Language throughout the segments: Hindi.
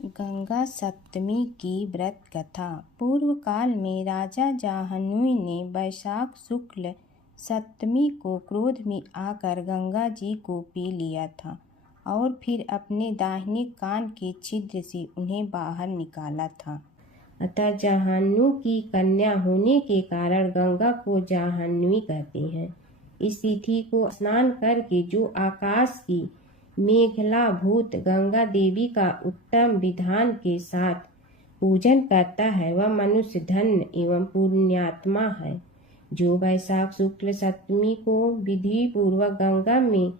गंगा सप्तमी की व्रत कथा। पूर्व काल में राजा जाह्नवी ने वैशाख शुक्ल सप्तमी को क्रोध में आकर गंगा जी को पी लिया था और फिर अपने दाहिने कान के छिद्र से उन्हें बाहर निकाला था। अतः जाह्नू की कन्या होने के कारण गंगा को जाह्नवी कहते हैं। इस तिथि को स्नान करके जो आकाश की मेखलाभूत गंगा देवी का उत्तम विधान के साथ पूजन करता है वह मनुष्य धन्य एवं पुण्यात्मा है। जो वैशाख शुक्ल सप्तमी को विधि पूर्वक गंगा में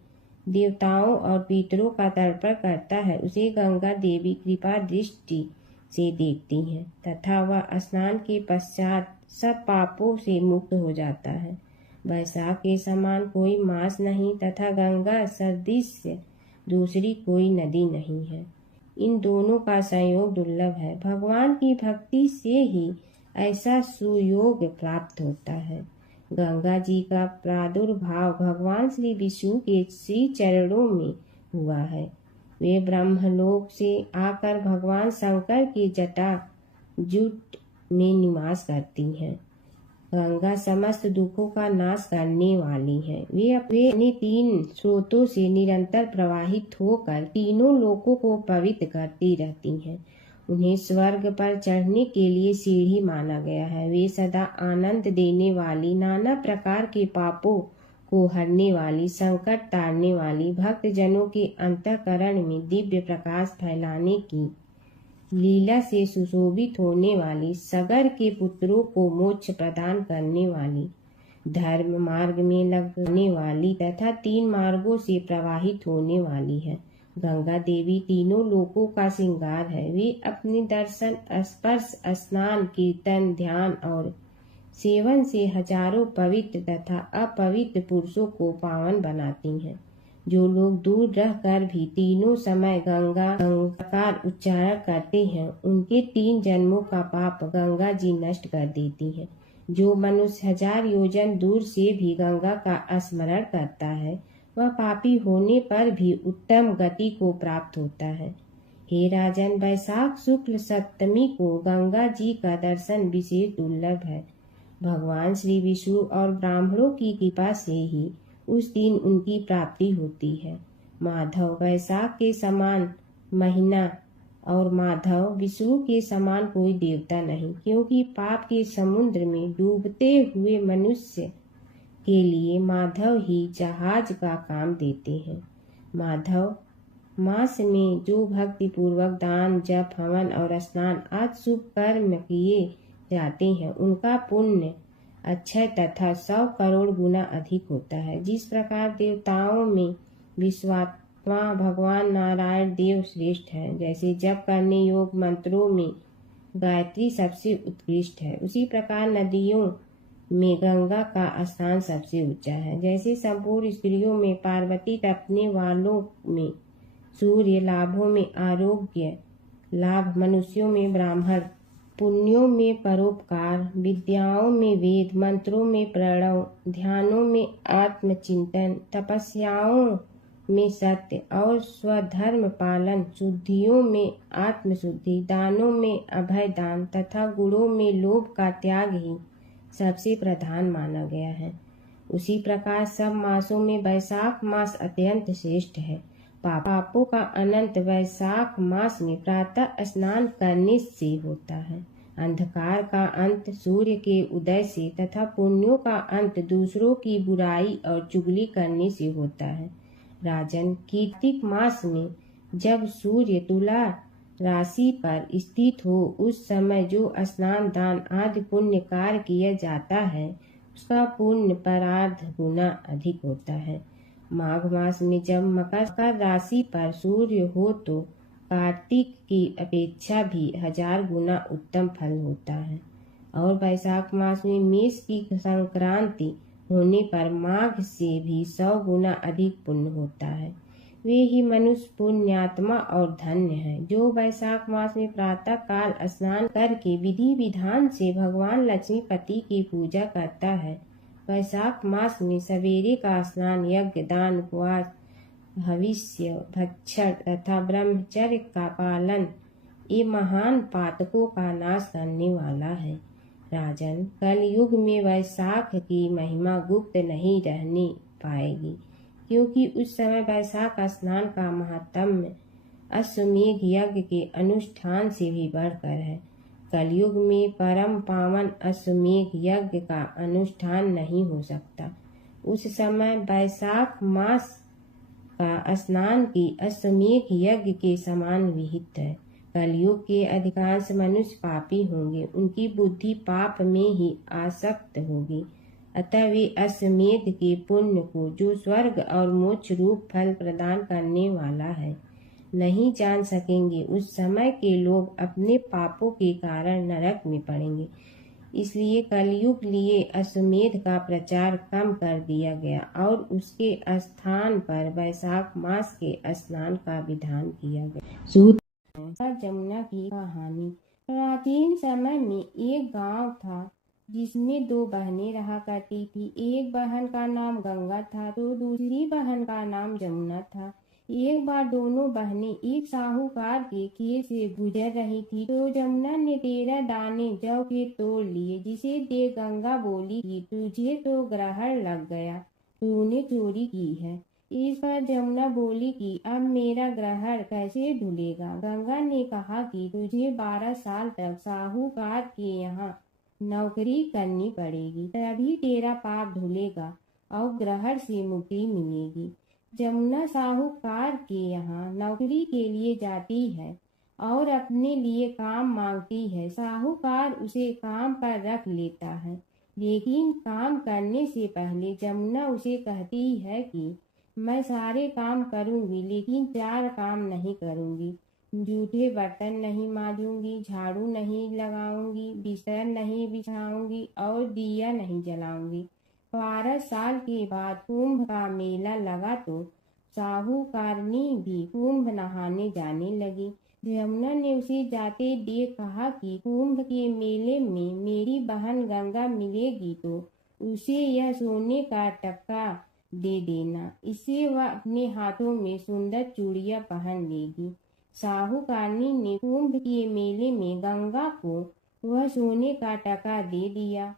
देवताओं और पितरों का तर्पण करता है उसे गंगा देवी कृपा दृष्टि से देखती हैं तथा वह स्नान के पश्चात सब पापों से मुक्त हो जाता है। वैशाख के समान कोई मास नहीं तथा गंगा सदृश दूसरी कोई नदी नहीं है। इन दोनों का संयोग दुर्लभ है। भगवान की भक्ति से ही ऐसा सुयोग प्राप्त होता है। गंगा जी का प्रादुर्भाव भगवान श्री विष्णु के श्री चरणों में हुआ है। वे ब्रह्मलोक से आकर भगवान शंकर की जटा जूट में निवास करती हैं। गंगा समस्त दुखों का नाश करने वाली है। वे अपने 3 स्रोतों से निरंतर प्रवाहित होकर तीनों लोकों को पवित्र करती रहती हैं। उन्हें स्वर्ग पर चढ़ने के लिए सीढ़ी माना गया है। वे सदा आनंद देने वाली, नाना प्रकार के पापों को हरने वाली, संकट तारने वाली, भक्त जनों के अंतःकरण में दिव्य प्रकाश फैलाने की लीला से सुशोभित होने वाली, सगर के पुत्रों को मोक्ष प्रदान करने वाली, धर्म मार्ग में लगने वाली तथा 3 मार्गों से प्रवाहित होने वाली है। गंगा देवी तीनों लोकों का श्रृंगार है। वे अपने दर्शन, स्पर्श, स्नान, कीर्तन, ध्यान और सेवन से हजारों पवित्र तथा अपवित्र पुरुषों को पावन बनाती हैं। जो लोग दूर रहकर भी तीनों समय गंगा का उच्चारण करते हैं उनके 3 जन्मों का पाप गंगा जी नष्ट कर देती है। जो मनुष्य 1000 योजन दूर से भी गंगा का स्मरण करता है वह पापी होने पर भी उत्तम गति को प्राप्त होता है। हे राजन, वैशाख शुक्ल सप्तमी को गंगा जी का दर्शन विशेष दुर्लभ है। भगवान श्री विष्णु और ब्राह्मणों की कृपा से ही उस दिन उनकी प्राप्ति होती है। माधव वैशाख के समान महीना और माधव विष्णु के समान कोई देवता नहीं, क्योंकि पाप के समुद्र में डूबते हुए मनुष्य के लिए माधव ही जहाज का काम देते हैं। माधव मास में जो भक्ति पूर्वक दान, जप, हवन और स्नान आदि शुभ कर्म किए जाते हैं उनका पुण्य अक्षय तथा 100 करोड़ गुना अधिक होता है। जिस प्रकार देवताओं में विश्वात्मा भगवान नारायण देव श्रेष्ठ है, जैसे जप करने योग मंत्रों में गायत्री सबसे उत्कृष्ट है, उसी प्रकार नदियों में गंगा का स्थान सबसे ऊंचा है। जैसे संपूर्ण स्त्रियों में पार्वती, तपने वालों में सूर्य, लाभों में आरोग्य लाभ, मनुष्यों में ब्राह्मण, पुण्यों में परोपकार, विद्याओं में वेद, मंत्रों में प्रणव, ध्यानों में आत्मचिंतन, तपस्याओं में सत्य और स्वधर्म पालन, शुद्धियों में आत्मशुद्धि, दानों में अभय दान तथा गुणों में लोभ का त्याग ही सबसे प्रधान माना गया है। उसी प्रकार सब मासों में वैशाख मास अत्यंत श्रेष्ठ है। पापों का अनंत वैशाख मास में प्रातः स्नान करने से होता है। अंधकार का अंत सूर्य के उदय से तथा पुण्यों का अंत दूसरों की बुराई और चुगली करने से होता है। राजन, कार्तिक मास में जब सूर्य तुला राशि पर स्थित हो उस समय जो स्नान, दान आदि पुण्य कार्य किया जाता है उसका पुण्य परार्ध गुना अधिक होता है। माघ मास में जब मकर राशि पर सूर्य हो तो कार्तिक की अपेक्षा भी 1000 गुना उत्तम फल होता है। और वैशाख मास में मेष की संक्रांति होने पर माघ से भी 100 गुना अधिक पुण्य होता है। वे ही मनुष्य पुण्यात्मा और धन्य है जो वैशाख मास में प्रातः काल स्नान करके विधि विधान से भगवान लक्ष्मीपति की पूजा करता है। वैशाख मास में सवेरे का स्नान, यज्ञ, दान, उपवास, भविष्य भक्षण तथा ब्रह्मचर्य का पालन ये महान पातकों का नाश करने वाला है। राजन, कलयुग में वैशाख की महिमा गुप्त नहीं रहने पाएगी, क्योंकि उस समय वैशाख स्नान का महात्म्य अश्वमेध यज्ञ के अनुष्ठान से भी बढ़कर है। कलयुग में परम पावन अश्वमेध यज्ञ का अनुष्ठान नहीं हो सकता। उस समय वैशाख मास का स्नान की अश्वमेध यज्ञ के समान विहित है। कलयुग के अधिकांश मनुष्य पापी होंगे, उनकी बुद्धि पाप में ही आसक्त होगी, अतः वे अश्वमेध के पुण्य को, जो स्वर्ग और मोक्ष रूप फल प्रदान करने वाला है, नहीं जान सकेंगे। उस समय के लोग अपने पापों के कारण नरक में पड़ेंगे। इसलिए कलयुग लिए अश्वमेध का प्रचार कम कर दिया गया और उसके स्थान पर वैशाख मास के स्नान का विधान किया गया। जमुना की कहानी। प्राचीन समय में एक गांव था जिसमें दो बहनें रहा करती थी। एक बहन का नाम गंगा था तो दूसरी बहन का नाम जमुना था। एक बार दोनों बहनें एक साहूकार के खेत से गुजर रही थी तो जमुना ने 13 दाने जौ के तोड़ लिए, जिसे देख गंगा बोली कि तुझे तो ग्रहण लग गया, तूने चोरी की है। इस पर जमुना बोली कि अब मेरा ग्रहण कैसे धुलेगा। गंगा ने कहा कि तुझे 12 साल तक साहूकार के यहाँ नौकरी करनी पड़ेगी, तभी तेरा पाप धुलेगा और ग्रहण से मुक्ति मिलेगी। जमुना साहूकार के यहाँ नौकरी के लिए जाती है और अपने लिए काम मांगती है। साहूकार उसे काम पर रख लेता है, लेकिन काम करने से पहले जमुना उसे कहती है कि मैं सारे काम करूंगी, लेकिन 4 काम नहीं करूंगी। जूठे बर्तन नहीं मांजूंगी, झाड़ू नहीं लगाऊंगी, बिस्तर नहीं बिछाऊंगी और दिया नहीं जलाऊंगी। 12 साल के बाद कुंभ का मेला लगा तो साहूकारनी भी कुंभ नहाने जाने लगी। जमुना ने उसे जाते देख कहा कि कुंभ के मेले में मेरी बहन गंगा मिलेगी तो उसे यह सोने का टक्का दे देना, इससे वह अपने हाथों में सुंदर चूड़ियां पहन लेगी। साहूकारनी ने कुंभ के मेले में गंगा को वह सोने का टका दे दिया।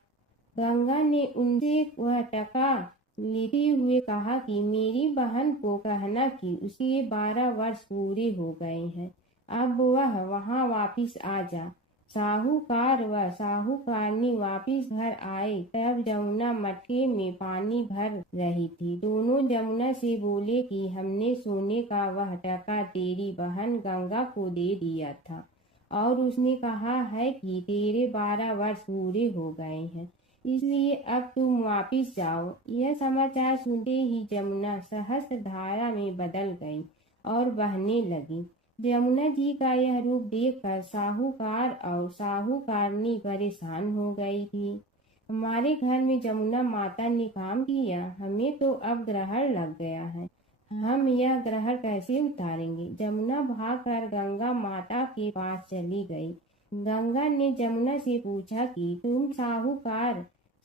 गंगा ने उनसे वह टका लेते हुए कहा कि मेरी बहन को कहना कि उसके 12 वर्ष पूरे हो गए हैं, अब वह वहां वापिस आ जा। साहूकार व साहूकारनी वापिस घर आए तब जमुना मटके में पानी भर रही थी। दोनों जमुना से बोले कि हमने सोने का वह टका तेरी बहन गंगा को दे दिया था और उसने कहा है कि तेरे 12 वर्ष पूरे हो गए हैं, इसलिए अब तुम वापिस जाओ। यह समाचार सुनते ही जमुना सहस्त्र धारा में बदल गई और बहने लगी। जमुना जी का यह रूप देखकर साहूकार और साहूकारनी परेशान हो गई थी। हमारे घर में जमुना माता ने काम किया, हमें तो अब ग्रहण लग गया है, हम यह ग्रहण कैसे उतारेंगे। जमुना भागकर गंगा माता के पास चली गई। गंगा ने जमुना से पूछा कि तुम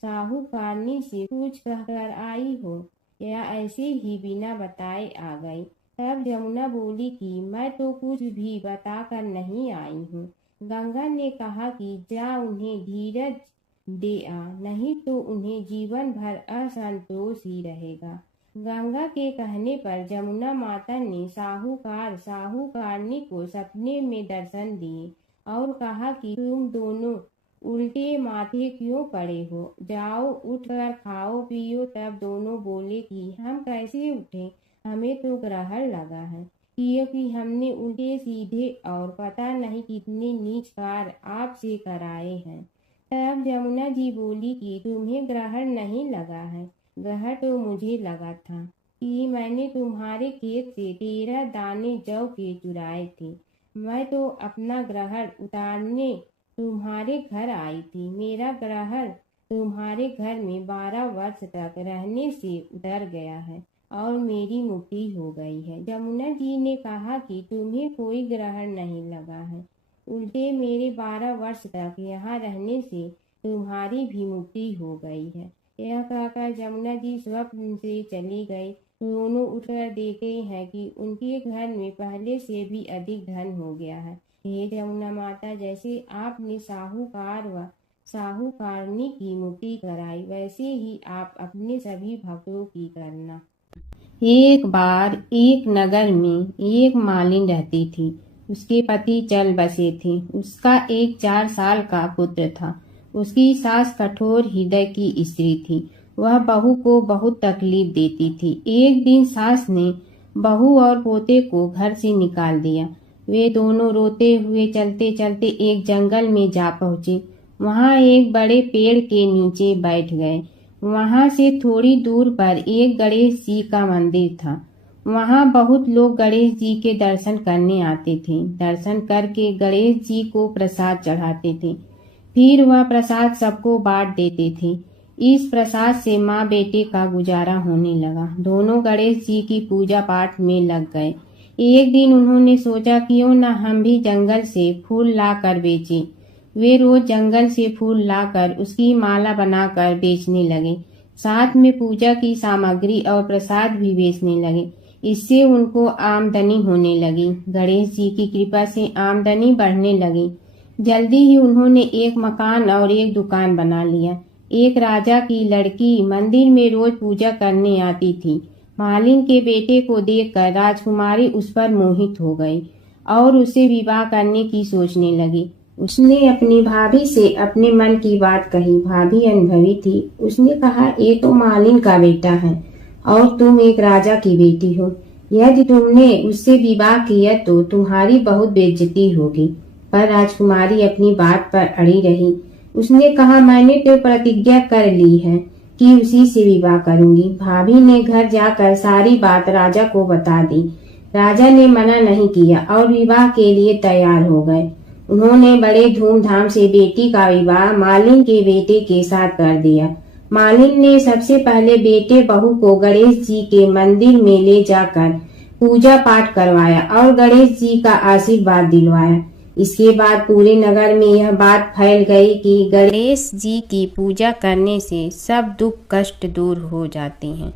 साहूकारनी से कुछ कहकर आई हो या ऐसे ही बिना बताए आ गई। तब जमुना बोली कि मैं तो कुछ भी बताकर नहीं आई हूँ। गंगा ने कहा कि जा उन्हें धीरज दे आ, नहीं तो उन्हें जीवन भर असंतोष ही रहेगा। गंगा के कहने पर जमुना माता ने साहूकारनी को सपने में दर्शन दिए और कहा कि तुम दोनों उल्टे माथे क्यों पड़े हो, जाओ उठकर खाओ पियो। तब दोनों बोले कि हम कैसे उठें, हमें तो ग्रहण लगा है, क्योंकि हमने उल्टे सीधे और पता नहीं कितने नीच कार्य आपसे कराए हैं। तब जमुना जी बोली कि तुम्हें ग्रहण नहीं लगा है, ग्रहण तो मुझे लगा था कि मैंने तुम्हारे खेत से 13 दाने जौ के चुराए थे। मैं तो अपना ग्रहण उतारने तुम्हारे घर आई थी। मेरा ग्रहण तुम्हारे घर में 12 वर्ष तक रहने से उतर गया है और मेरी मुक्ति हो गई है। जमुना जी ने कहा कि तुम्हें कोई ग्रहण नहीं लगा है, उल्टे मेरे 12 वर्ष तक यहाँ रहने से तुम्हारी भी मुक्ति हो गई है। यह कहकर जमुना जी स्वप्न से चली गई। दोनों उठकर देखते हैं कि उनके घर में पहले से भी अधिक धन हो गया है। हे यमुना माता, जैसे आपने साहूकार व साहूकारनी की मुक्ति कराई, वैसे ही आप अपने सभी भक्तों की करना। एक बार एक नगर में एक मालिन रहती थी। उसके पति चल बसे थे। उसका एक 4 साल का पुत्र था। उसकी सास कठोर हृदय की स्त्री थी। वह बहू को बहुत तकलीफ देती थी। एक दिन सास ने बहू और पोते को घर से निकाल दिया। वे दोनों रोते हुए चलते चलते एक जंगल में जा पहुंचे। वहां एक बड़े पेड़ के नीचे बैठ गए। वहां से थोड़ी दूर पर एक गणेश जी का मंदिर था। वहां बहुत लोग गणेश जी के दर्शन करने आते थे। दर्शन करके गणेश जी को प्रसाद चढ़ाते थे। फिर वह प्रसाद सबको बांट देते थे। इस प्रसाद से माँ बेटे का गुजारा होने लगा। दोनों गणेश जी की पूजा पाठ में लग गए। एक दिन उन्होंने सोचा क्यों न हम भी जंगल से फूल ला कर बेचें। वे रोज जंगल से फूल लाकर उसकी माला बनाकर बेचने लगे। साथ में पूजा की सामग्री और प्रसाद भी बेचने लगे। इससे उनको आमदनी होने लगी। गणेश जी की कृपा से आमदनी बढ़ने लगी। जल्दी ही उन्होंने एक मकान और एक दुकान बना लिया। एक राजा की लड़की मंदिर में रोज पूजा करने आती थी। मालिन के बेटे को देखकर राजकुमारी उस पर मोहित हो गई और उसे विवाह करने की सोचने लगी। उसने अपनी भाभी से अपने मन की बात कही। भाभी अनुभवी थी। उसने कहा, ये तो मालिन का बेटा है और तुम एक राजा की बेटी हो। यदि तुमने उससे विवाह किया तो तुम्हारी बहुत बेइज्जती होगी। पर राजकुमारी अपनी बात पर अड़ी रही। उसने कहा, मैंने तो प्रतिज्ञा कर ली है कि उसी से विवाह करूंगी। भाभी ने घर जाकर सारी बात राजा को बता दी। राजा ने मना नहीं किया और विवाह के लिए तैयार हो गए। उन्होंने बड़े धूमधाम से बेटी का विवाह मालिन के बेटे के साथ कर दिया। मालिन ने सबसे पहले बेटे बहू को गणेश जी के मंदिर में ले जाकर पूजा पाठ करवाया और गणेश जी का आशीर्वाद दिलवाया। इसके बाद पूरे नगर में यह बात फैल गई कि गणेश जी की पूजा करने से सब दुख कष्ट दूर हो जाते हैं।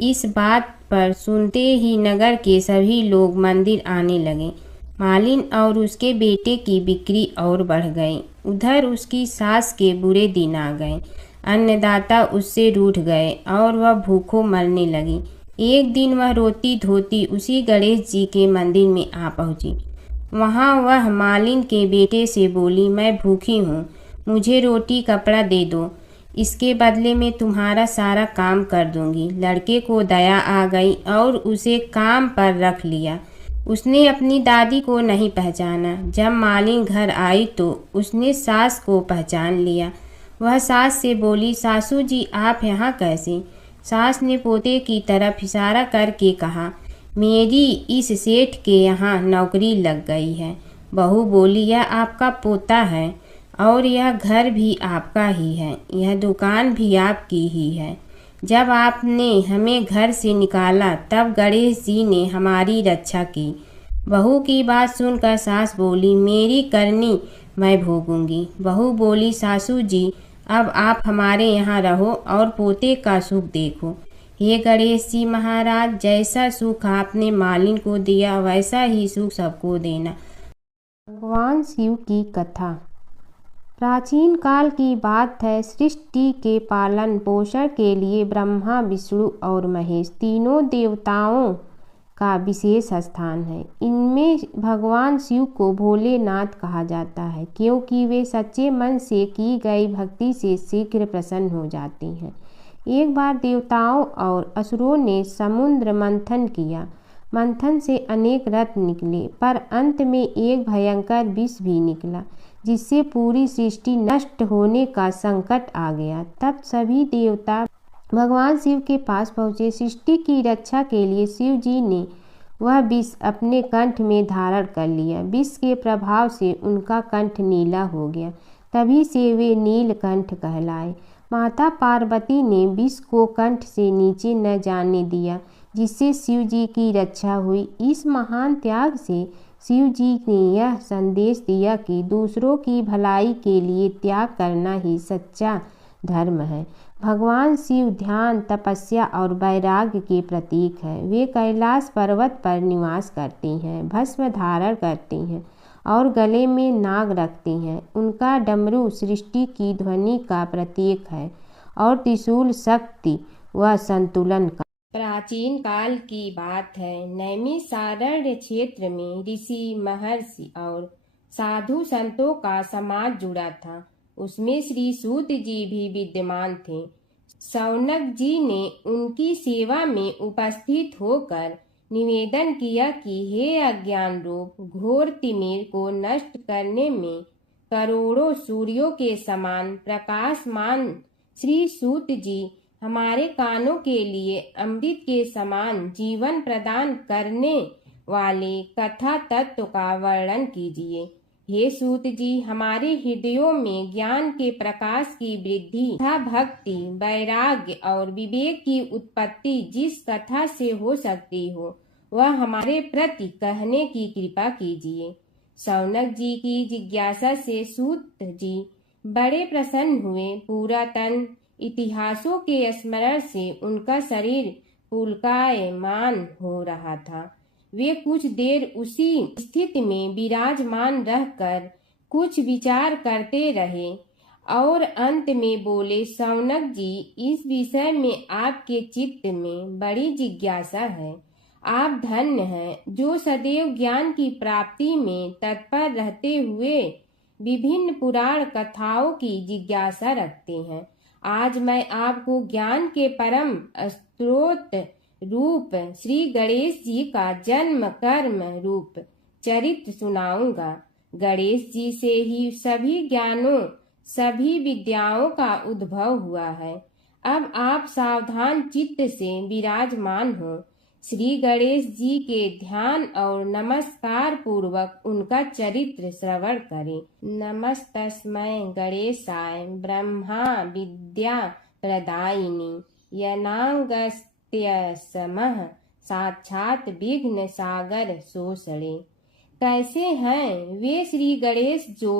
इस बात पर सुनते ही नगर के सभी लोग मंदिर आने लगे। मालिन और उसके बेटे की बिक्री और बढ़ गई। उधर उसकी सास के बुरे दिन आ गए। अन्नदाता उससे रूठ गए और वह भूखों मरने लगी। एक दिन वह रोती धोती उसी गणेश जी के मंदिर में आ पहुंची। वहां वह मालिन के बेटे से बोली, मैं भूखी हूँ, मुझे रोटी कपड़ा दे दो, इसके बदले में तुम्हारा सारा काम कर दूंगी। लड़के को दया आ गई और उसे काम पर रख लिया। उसने अपनी दादी को नहीं पहचाना। जब मालिन घर आई तो उसने सास को पहचान लिया। वह सास से बोली, सासू जी आप यहाँ कैसे? सास ने पोते की तरफ इशारा करके कहा, मेरी इस सेठ के यहाँ नौकरी लग गई है। बहू बोली, यह आपका पोता है और यह घर भी आपका ही है, यह दुकान भी आपकी ही है। जब आपने हमें घर से निकाला तब गणेश जी ने हमारी रक्षा की। बहू की बात सुनकर सास बोली, मेरी करनी मैं भोगूंगी। बहू बोली, सासू जी अब आप हमारे यहाँ रहो और पोते का सुख देखो। हे गणेश जी महाराज, जैसा सुख आपने मालिन को दिया वैसा ही सुख सबको देना। भगवान शिव की कथा। प्राचीन काल की बात है। सृष्टि के पालन पोषण के लिए ब्रह्मा, विष्णु और महेश तीनों देवताओं का विशेष स्थान है। इनमें भगवान शिव को भोलेनाथ कहा जाता है क्योंकि वे सच्चे मन से की गई भक्ति से शीघ्र प्रसन्न हो जाते हैं। एक बार देवताओं और असुरों ने समुद्र मंथन किया। मंथन से अनेक रत्न निकले पर अंत में एक भयंकर विष भी निकला जिससे पूरी सृष्टि नष्ट होने का संकट आ गया। तब सभी देवता भगवान शिव के पास पहुँचे। सृष्टि की रक्षा के लिए शिव जी ने वह विष अपने कंठ में धारण कर लिया। विष के प्रभाव से उनका कंठ नीला हो गया। तभी से वे नीलकंठ कहलाए। माता पार्वती ने विष को कंठ से नीचे न जाने दिया जिससे शिव जी की रक्षा हुई। इस महान त्याग से शिव जी ने यह संदेश दिया कि दूसरों की भलाई के लिए त्याग करना ही सच्चा धर्म है। भगवान शिव ध्यान, तपस्या और वैराग्य के प्रतीक है। वे कैलाश पर्वत पर निवास करते हैं, भस्म धारण करते हैं और गले में नाग रखती हैं। उनका डमरू सृष्टि की ध्वनि का प्रतीक है और त्रिशूल शक्ति व संतुलन का। प्राचीन काल की बात है। नैमिषारण्य क्षेत्र में ऋषि, महर्षि और साधु संतों का समाज जुड़ा था। उसमें श्री सूत जी भी विद्यमान थे। शौनक जी ने उनकी सेवा में उपस्थित होकर निवेदन किया कि हे अज्ञान रूप घोर तिमिर को नष्ट करने में करोड़ों सूर्यों के समान प्रकाशमान श्री सूत जी हमारे कानों के लिए अमृत के समान जीवन प्रदान करने वाले कथा तत्व का वर्णन कीजिए। हे सूत जी, हमारे हृदयों में ज्ञान के प्रकाश की वृद्धि तथा भक्ति, वैराग्य और विवेक की उत्पत्ति जिस कथा से हो सकती हो वह हमारे प्रति कहने की कृपा कीजिए। शौनक जी की जिज्ञासा से सूत जी बड़े प्रसन्न हुए। पुरातन इतिहासों के स्मरण से उनका शरीर पुलकायमान हो रहा था। वे कुछ देर उसी स्थिति में विराजमान रहकर कुछ विचार करते रहे और अंत में बोले, शौनक जी, इस विषय में आपके चित्त में बड़ी जिज्ञासा है। आप धन्य हैं जो सदैव ज्ञान की प्राप्ति में तत्पर रहते हुए विभिन्न पुराण कथाओं की जिज्ञासा रखते हैं। आज मैं आपको ज्ञान के परम स्रोत रूप श्री गणेश जी का जन्म कर्म रूप चरित्र सुनाऊंगा। गणेश जी से ही सभी ज्ञानों, सभी विद्याओं का उद्भव हुआ है। अब आप सावधान चित्त से विराजमान हो। श्री गणेश जी के ध्यान और नमस्कार पूर्वक उनका चरित्र श्रवण करें। नमस्तस्मै गणेशाय ब्रह्मा विद्या प्रदायिनी यनागस्त्यसमः साक्षात विघ्न सागर सोषणे। कैसे हैं वे श्री गणेश जो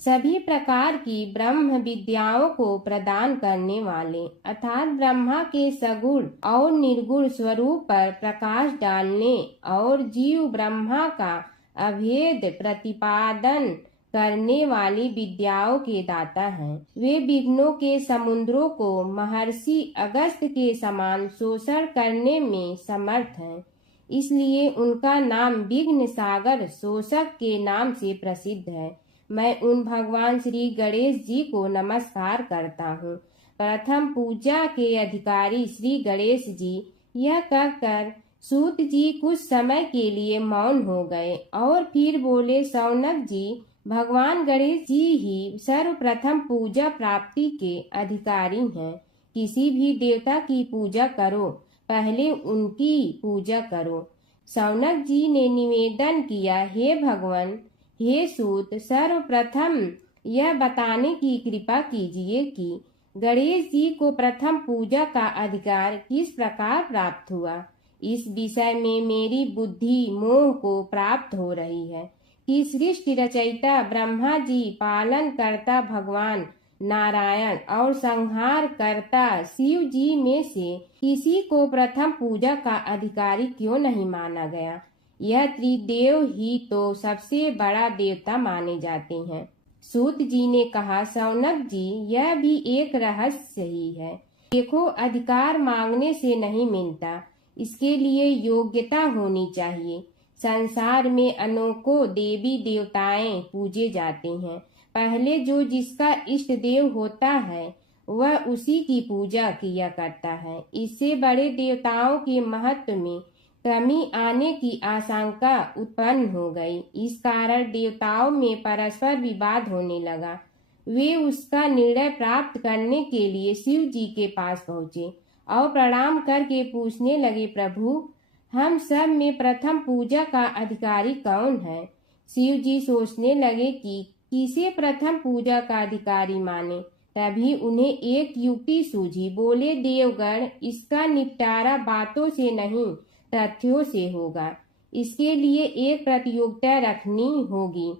सभी प्रकार की ब्रह्म विद्याओं को प्रदान करने वाले, अर्थात ब्रह्मा के सगुण और निर्गुण स्वरूप पर प्रकाश डालने और जीव ब्रह्मा का अभेद प्रतिपादन करने वाली विद्याओं के दाता हैं। वे विघ्नों के समुद्रों को महर्षि अगस्त के समान शोषण करने में समर्थ हैं। इसलिए उनका नाम विघ्न सागर शोषक के नाम से प्रसिद्ध है। मैं उन भगवान श्री गणेश जी को नमस्कार करता हूँ। प्रथम पूजा के अधिकारी श्री गणेश जी, यह कहकर सूत जी कुछ समय के लिए मौन हो गए और फिर बोले, शौनक जी, भगवान गणेश जी ही सर्वप्रथम पूजा प्राप्ति के अधिकारी हैं। किसी भी देवता की पूजा करो, पहले उनकी पूजा करो। शौनक जी ने निवेदन किया, हे भगवान, हे सूत, सर्वप्रथम यह बताने की कृपा कीजिए कि गणेश जी को प्रथम पूजा का अधिकार किस प्रकार प्राप्त हुआ। इस विषय में मेरी बुद्धि मोह को प्राप्त हो रही है कि सृष्टि रचयिता ब्रह्मा जी, पालन करता भगवान नारायण और संहार करता शिव जी में से किसी को प्रथम पूजा का अधिकारी क्यों नहीं माना गया। यह त्रिदेव ही तो सबसे बड़ा देवता माने जाते हैं। सूत जी ने कहा, शौनक जी, यह भी एक रहस्य ही है। देखो, अधिकार मांगने से नहीं मिलता, इसके लिए योग्यता होनी चाहिए। संसार में अनेकों देवी देवताएं पूजे जाते हैं। पहले जो जिसका इष्ट देव होता है वह उसी की पूजा किया करता है। इससे बड़े देवताओं के महत्व में कमी आने की आशंका उत्पन्न हो गई। इस कारण देवताओं में परस्पर विवाद होने लगा। वे उसका निर्णय प्राप्त करने के लिए शिव जी के पास पहुँचे और प्रणाम करके पूछने लगे, प्रभु, हम सब में प्रथम पूजा का अधिकारी कौन है। शिव जी सोचने लगे कि किसे प्रथम पूजा का अधिकारी माने। तभी उन्हें एक युक्ति सूझी। बोले, देवगण, इसका निपटारा बातों से नहीं तथ्यों से होगा। इसके लिए एक प्रतियोगिता रखनी होगी,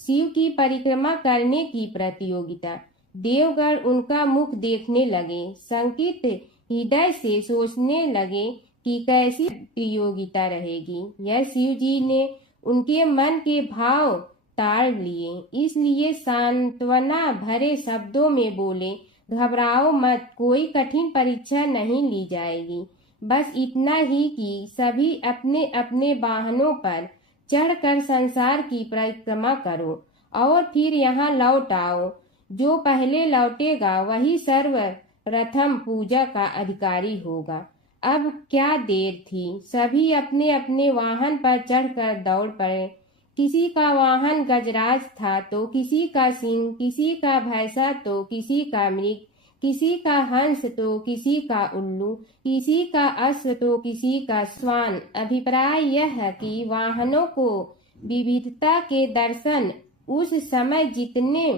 शिव की परिक्रमा करने की प्रतियोगिता। देवगण उनका मुख देखने लगे, शंकित हृदय से सोचने लगे कि कैसी प्रतियोगिता रहेगी। यह शिव जी ने उनके मन के भाव टाल लिए, इसलिए सांत्वना भरे शब्दों में बोले, घबराओ मत, कोई कठिन परीक्षा नहीं ली जाएगी। बस इतना ही कि सभी अपने अपने वाहनों पर चढ़कर संसार की परिक्रमा करो और फिर यहाँ लौट आओ। जो पहले लौटेगा वही सर्वप्रथम पूजा का अधिकारी होगा। अब क्या देर थी, सभी अपने अपने वाहन पर चढ़कर दौड़ पड़े। किसी का वाहन गजराज था तो किसी का सिंह, किसी का भैंसा तो किसी का मृग, किसी का हंस तो किसी का उल्लू, किसी का अश्व तो किसी का श्वान। अभिप्राय यह है कि वाहनों को विविधता के दर्शन उस समय जितने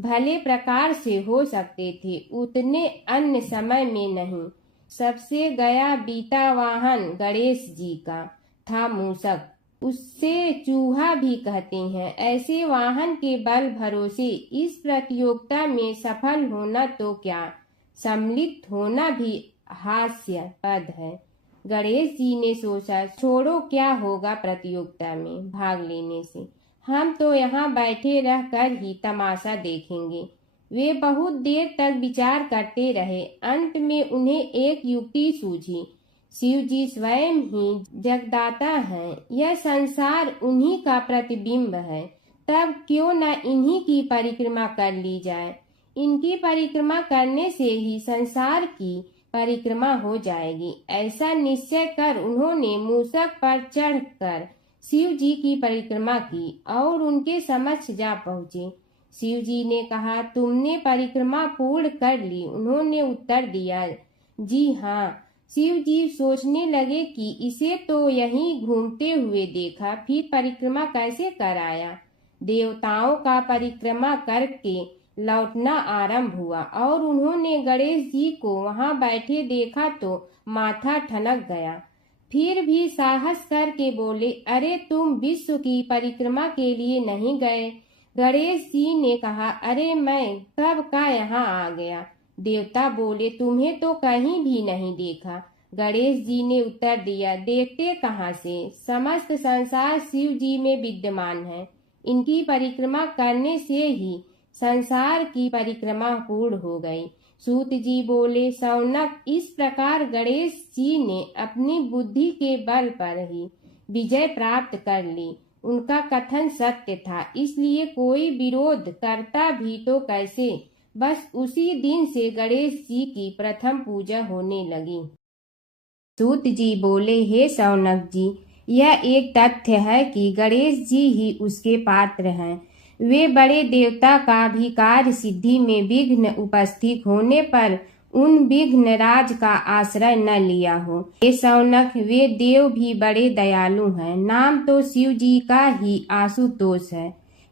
भले प्रकार से हो सकते थे उतने अन्य समय में नहीं। सबसे गया बीता वाहन गणेश जी का था मूषक, उससे चूहा भी कहते हैं। ऐसे वाहन के बल भरोसे इस प्रतियोगिता में सफल होना तो क्या, सम्मिलित होना भी हास्यास्पद है। गणेश जी ने सोचा, छोड़ो, क्या होगा प्रतियोगिता में भाग लेने से, हम तो यहाँ बैठे रहकर ही तमाशा देखेंगे। वे बहुत देर तक विचार करते रहे। अंत में उन्हें एक युक्ति सूझी। शिव जी स्वयं ही जगदाता हैं, यह संसार उन्हीं का प्रतिबिंब है, तब क्यों न इन्हीं की परिक्रमा कर ली जाए। इनकी परिक्रमा करने से ही संसार की परिक्रमा हो जाएगी। ऐसा निश्चय कर उन्होंने मूषक पर चढ़कर शिव जी की परिक्रमा की और उनके समक्ष जा पहुँचे। शिव जी ने कहा, तुमने परिक्रमा पूर्ण कर ली? उन्होंने उत्तर दिया, जी हाँ। शिव जी सोचने लगे कि इसे तो यहीं घूमते हुए देखा, फिर परिक्रमा कैसे कर आया। देवताओं का परिक्रमा करके लौटना आरंभ हुआ और उन्होंने गणेश जी को वहां बैठे देखा तो माथा ठनक गया। फिर भी साहस करके बोले, अरे तुम विश्व की परिक्रमा के लिए नहीं गए? गणेश जी ने कहा, अरे मैं कब का यहाँ आ गया। देवता बोले, तुम्हें तो कहीं भी नहीं देखा। गणेश जी ने उत्तर दिया, देखते कहाँ से, समस्त संसार शिव जी में विद्यमान है। इनकी परिक्रमा करने से ही संसार की परिक्रमा पूर्ण हो गई। सूत जी बोले, शौनक, इस प्रकार गणेश जी ने अपनी बुद्धि के बल पर ही विजय प्राप्त कर ली। उनका कथन सत्य था, इसलिए कोई विरोध करता भी तो कैसे। बस उसी दिन से गणेश जी की प्रथम पूजा होने लगी। सूत जी बोले, हे शौनक जी, यह एक तथ्य है कि गणेश जी ही उसके पात्र हैं। वे बड़े देवता का भी कार्य सिद्धि में विघ्न उपस्थित होने पर उन विघ्न राज का आश्रय न लिया हो। हे शौनक, वे देव भी बड़े दयालु हैं। नाम तो शिव जी का ही आशुतोष है,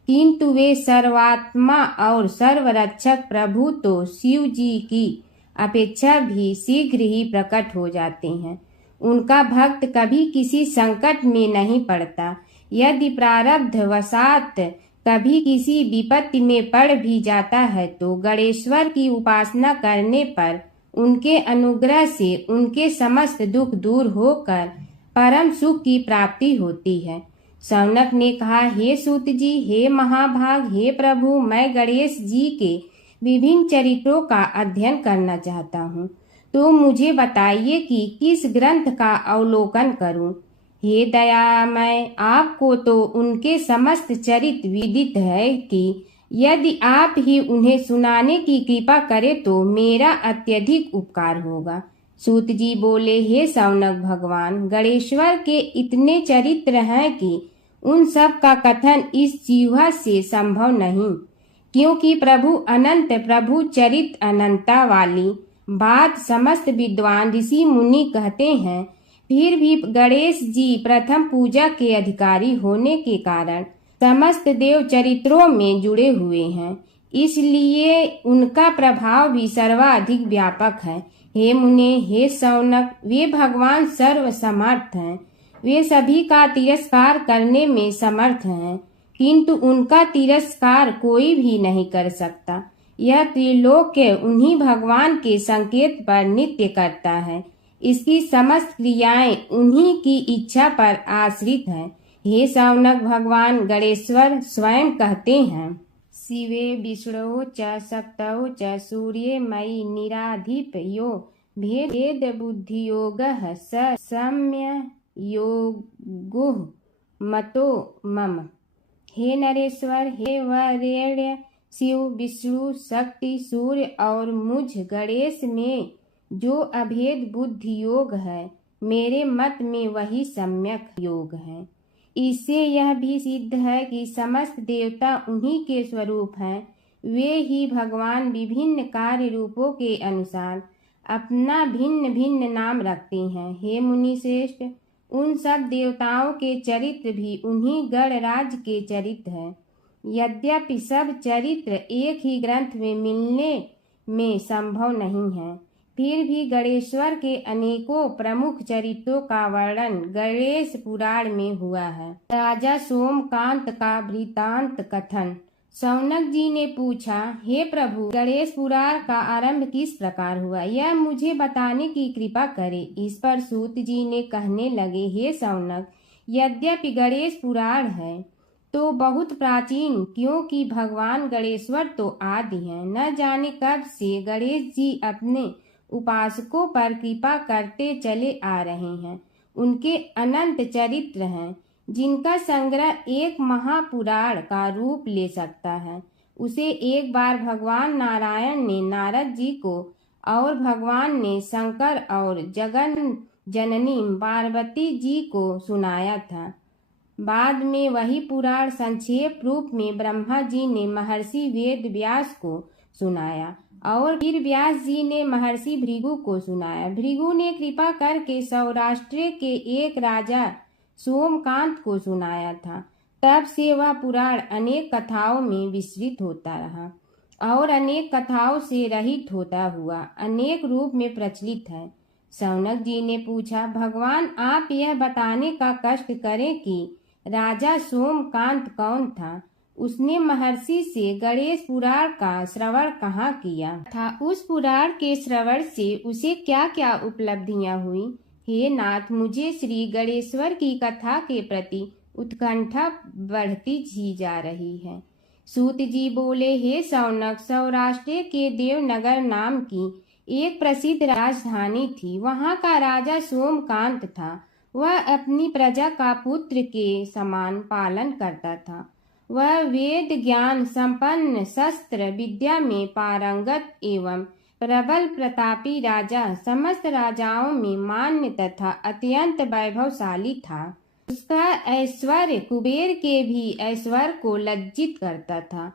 किंतु वे सर्वात्मा और सर्वरक्षक प्रभु तो शिव जी की अपेक्षा भी शीघ्र ही प्रकट हो जाते हैं। उनका भक्त कभी किसी संकट में नहीं पड़ता। यदि प्रारब्ध वशात कभी किसी विपत्ति में पड़ भी जाता है तो गणेश्वर की उपासना करने पर उनके अनुग्रह से उनके समस्त दुख दूर होकर परम सुख की प्राप्ति होती है। शौनक ने कहा, हे सूत जी, हे महाभाग, हे प्रभु, मैं गणेश जी के विभिन्न चरित्रों का अध्ययन करना चाहता हूँ, तो मुझे बताइए कि किस ग्रंथ का अवलोकन करूँ। हे दयामय, आपको तो उनके समस्त चरित्र विदित है कि यदि आप ही उन्हें सुनाने की कृपा करें तो मेरा अत्यधिक उपकार होगा। सूत जी बोले, हे शौनक भगवान, गणेश्वर के इतने चरित्र हैं कि उन सब का कथन इस जीवा से संभव नहीं, क्योंकि प्रभु अनंत, प्रभु चरित्र अनंता वाली बात समस्त विद्वान ऋषि मुनि कहते हैं। फिर भी गणेश जी प्रथम पूजा के अधिकारी होने के कारण समस्त देव चरित्रों में जुड़े हुए हैं, इसलिए उनका प्रभाव भी सर्वाधिक व्यापक है। हे मुने, हे शौनक, वे भगवान सर्व समर्थ हैं। वे सभी का तिरस्कार करने में समर्थ हैं, किंतु उनका तिरस्कार कोई भी नहीं कर सकता। यह त्रिलोक्य उन्हीं भगवान के संकेत पर नित्य करता है। इसकी समस्त क्रियाएं उन्हीं की इच्छा पर आश्रित हैं। हे शौनक, भगवान गणेश्वर स्वयं कहते हैं, शिवे विष्णु च शक्तौ च सूर्ये मयि निराधिप यो भेद बुद्धि योगः स सम्य योगुः मतो मम। हे नरेश्वर, हे वरेण्य, शिव, विष्णु, शक्ति, सूर्य और मुझ गणेश में जो अभेद बुद्धि योग है, मेरे मत में वही सम्यक योग है। इससे यह भी सिद्ध है कि समस्त देवता उन्हीं के स्वरूप हैं। वे ही भगवान विभिन्न कार्य रूपों के अनुसार अपना भिन्न भिन्न नाम रखते हैं। हे मुनि श्रेष्ठ, उन सब देवताओं के चरित्र भी उन्हीं गणराज के चरित्र हैं। यद्यपि सब चरित्र एक ही ग्रंथ में मिलने में संभव नहीं है, फिर भी गणेश्वर के अनेकों प्रमुख चरित्रों का वर्णन गणेश पुराण में हुआ है। राजा सोमकांत का वृत्तांत कथन। शौनक जी ने पूछा, हे प्रभु, गणेश पुराण का आरंभ किस प्रकार हुआ, यह मुझे बताने की कृपा करें। इस पर सूत जी ने कहने लगे, हे शौनक, यद्यपि गणेश पुराण है तो बहुत प्राचीन, क्योंकि भगवान गणेश्वर तो आदि हैं। न जाने कब से गणेश जी अपने उपासकों पर कृपा करते चले आ रहे हैं। उनके अनंत चरित्र हैं, जिनका संग्रह एक महापुराण का रूप ले सकता है। उसे एक बार भगवान नारायण ने नारद जी को और भगवान ने शंकर और जगन जननी पार्वती जी को सुनाया था। बाद में वही पुराण संक्षेप रूप में ब्रह्मा जी ने महर्षि वेद व्यास को सुनाया और फिर व्यास जी ने महर्षि भृगु को सुनाया। भृगु ने कृपा करके सौराष्ट्र के एक राजा सोमकांत को सुनाया था। तब से वह पुराण अनेक कथाओं में विस्तृत होता रहा और अनेक कथाओं से रहित होता हुआ अनेक रूप में प्रचलित है। शौनक जी ने पूछा, भगवान, आप यह बताने का कष्ट करें कि राजा सोमकांत कौन था। उसने महर्षि से गणेश पुराण का श्रवण कहाँ किया था, उस पुराण के श्रवण से उसे क्या क्या उपलब्धियां हुई। हे नाथ, मुझे श्री गणेश्वर की कथा के प्रति उत्कंठा बढ़ती ही जा रही है। सूत जी बोले, हे शौनक, सौराष्ट्र के देवनगर नाम की एक प्रसिद्ध राजधानी थी। वहाँ का राजा सोमकांत था। वह अपनी प्रजा का पुत्र के समान पालन करता था। वह वेद ज्ञान संपन्न, शस्त्र विद्या में पारंगत एवं प्रबल प्रतापी राजा, समस्त राजाओं में मान्य तथा अत्यंत वैभवशाली था। उसका ऐश्वर्य कुबेर के भी ऐश्वर्य को लज्जित करता था।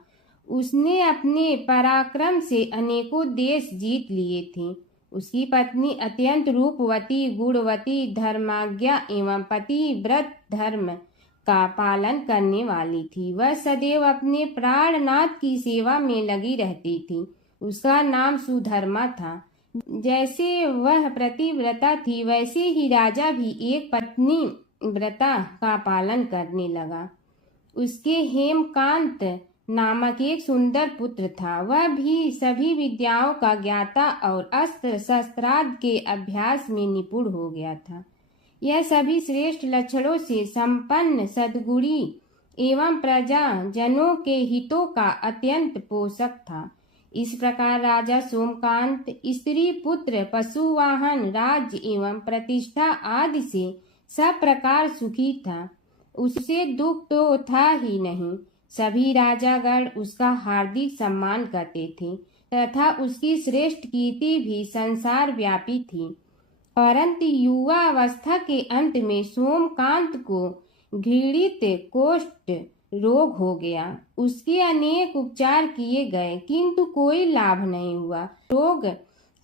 उसने अपने पराक्रम से अनेकों देश जीत लिए थे। उसकी पत्नी अत्यंत रूपवती, गुणवती, धर्माज्ञा एवं पतिव्रत धर्म का पालन करने वाली थी। वह सदैव अपने प्राणनाथ की सेवा में लगी रहती थी। उसका नाम सुधर्मा था। जैसे वह पतिव्रता थी, वैसे ही राजा भी एक पत्नी व्रता का पालन करने लगा। उसके हेमकांत नामक एक सुंदर पुत्र था। वह भी सभी विद्याओं का ज्ञाता और अस्त्र शस्त्रादि के अभ्यास में निपुण हो गया था। यह सभी श्रेष्ठ लक्षणों से संपन्न, सद्गुणी एवं प्रजा जनों के हितों का अत्यंत पोषक था। इस प्रकार राजा सोमकांत स्त्री पुत्र, पशु वाहन, राज्य एवं प्रतिष्ठा आदि से सब प्रकार सुखी था। उससे दुख तो था ही नहीं। सभी राजागण उसका हार्दिक सम्मान करते थे तथा उसकी श्रेष्ठ कीर्ति भी संसार व्यापी थी। परंतु युवा अवस्था के अंत में सोमकांत को घृणित कोष्ठ रोग हो गया। उसके अनेक उपचार किए गए, किंतु कोई लाभ नहीं हुआ। रोग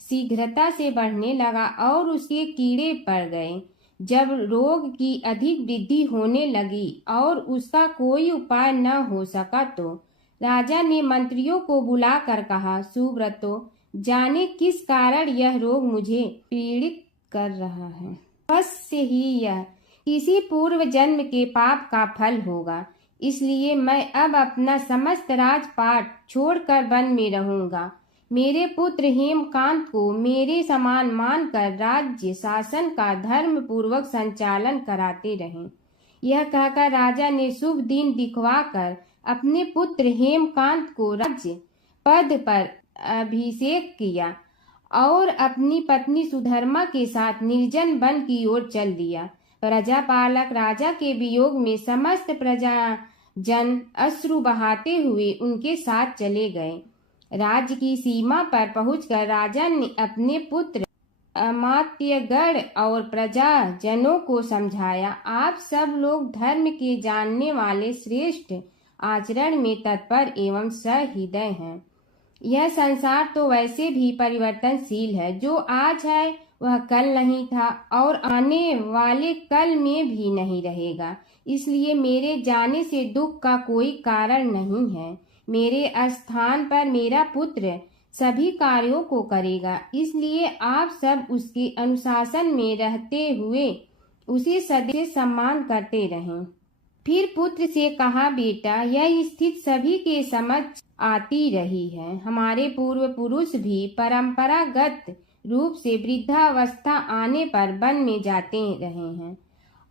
शीघ्रता से बढ़ने लगा और उसके कीड़े पड़ गए। जब रोग की अधिक वृद्धि होने लगी और उसका कोई उपाय न हो सका, तो राजा ने मंत्रियों को बुलाकर कहा, सुव्रतो, जाने किस कारण यह रोग मुझे पीड़ित कर रहा है। अवश्य ही यह किसी पूर्व जन्म के पाप का फल होगा। इसलिए मैं अब अपना समस्त राजपाट छोड़कर वन में रहूंगा। मेरे पुत्र हेमकांत को मेरे समान मानकर राज्य शासन का धर्म पूर्वक संचालन कराते रहें। यह कहकर राजा ने शुभ दिन दिखवाकर अपने पुत्र हेमकांत को राज्य पद पर अभिषेक किया और अपनी पत्नी सुधर्मा के साथ निर्जन वन की ओर चल दिया। प्रजापालक राजा के वियोग में समस्त प्रजा जन अश्रु बहाते हुए उनके साथ चले गए। राज्य की सीमा पर पहुंचकर राजा ने अपने पुत्र अमात्यगण और प्रजा जनों को समझाया, आप सब लोग धर्म के जानने वाले श्रेष्ठ आचरण में तत्पर एवं सहृदय हैं। यह संसार तो वैसे भी परिवर्तनशील है, जो आज है वह कल नहीं था और आने वाले कल में भी नहीं रहेगा। इसलिए मेरे जाने से दुख का कोई कारण नहीं है। मेरे स्थान पर मेरा पुत्र सभी कार्यों को करेगा, इसलिए आप सब उसके अनुशासन में रहते हुए उसे सदैव सम्मान करते रहें। फिर पुत्र से कहा, बेटा, यह स्थिति सभी के समझ आती रही है। हमारे पूर्व पुरुष भी परंपरागत रूप से वृद्धावस्था आने पर वन में जाते रहे हैं।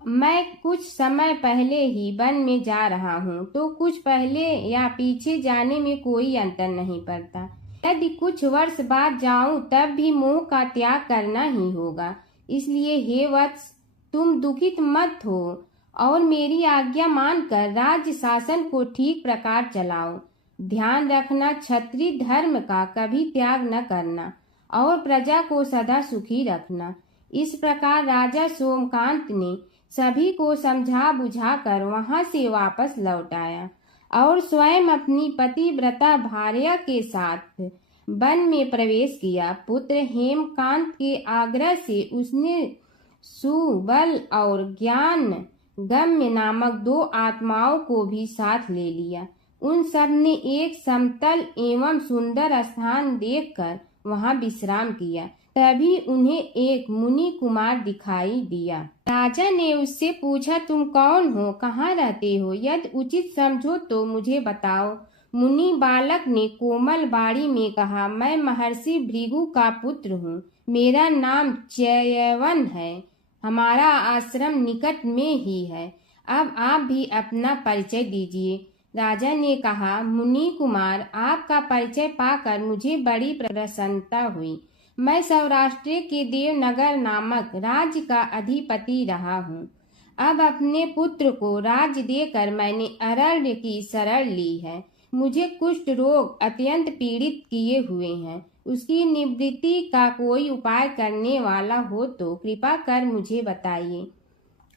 मैं कुछ समय पहले ही वन में जा रहा हूँ, तो कुछ पहले या पीछे जाने में कोई अंतर नहीं पड़ता। यदि कुछ वर्ष बाद जाऊं तब भी मोह का त्याग करना ही होगा। इसलिए हे वत्स, तुम दुखित मत हो और मेरी आज्ञा मानकर राज्य शासन को ठीक प्रकार चलाओ। ध्यान रखना, क्षत्रिय धर्म का कभी त्याग न करना और प्रजा को सदा सुखी रखना। इस प्रकार राजा सोमकांत ने सभी को समझा बुझाकर वहां से वापस लौट आया और स्वयं अपनी पतिव्रता भार्या के साथ वन में प्रवेश किया। पुत्र हेमकांत के आग्रह से उसने सुबल और ज्ञान गम्य नामक 2 आत्माओं को भी साथ ले लिया। उन सब ने एक समतल एवं सुंदर स्थान देखकर वहां विश्राम किया। तभी उन्हें एक मुनि कुमार दिखाई दिया। राजा ने उससे पूछा, तुम कौन हो, कहाँ रहते हो? यदि उचित समझो तो मुझे बताओ। मुनि बालक ने कोमल बाड़ी में कहा, मैं महर्षि भृगु का पुत्र हूँ। मेरा नाम च्यवन है। हमारा आश्रम निकट में ही है। अब आप भी अपना परिचय दीजिए। राजा ने कहा, मुनि कुमार, आपका परिचय पाकर मुझे बड़ी प्रसन्नता हुई। मैं सौराष्ट्र के देवनगर नामक राज्य का अधिपति रहा हूँ। अब अपने पुत्र को राज्य देकर मैंने अरण्य की शरण ली है। मुझे कुष्ठ रोग अत्यंत पीड़ित किए हुए हैं। उसकी निवृत्ति का कोई उपाय करने वाला हो तो कृपा कर मुझे बताइए।